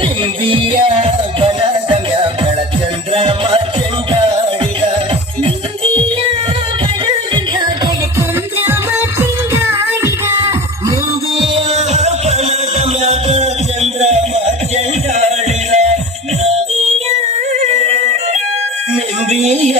ನಿಂಬಿಯ ಬನದ ಮ್ಯಾಗಳ ಚಂದ್ರಮ ಚೆಂಡಾಡಿದ ನಿಂಬಿಯ ಬನದ ಮ್ಯಾಗಳ ಚಂದ್ರಮ ಚೆಂಡಾಡಿದ ನಿಂಬಿಯ ಬನದ ಮ್ಯಾಗಳ ಚಂದ್ರಮ ಚೆಂಡಾಡಿದ ನಿಂಬಿಯ ನಿಂಬಿಯ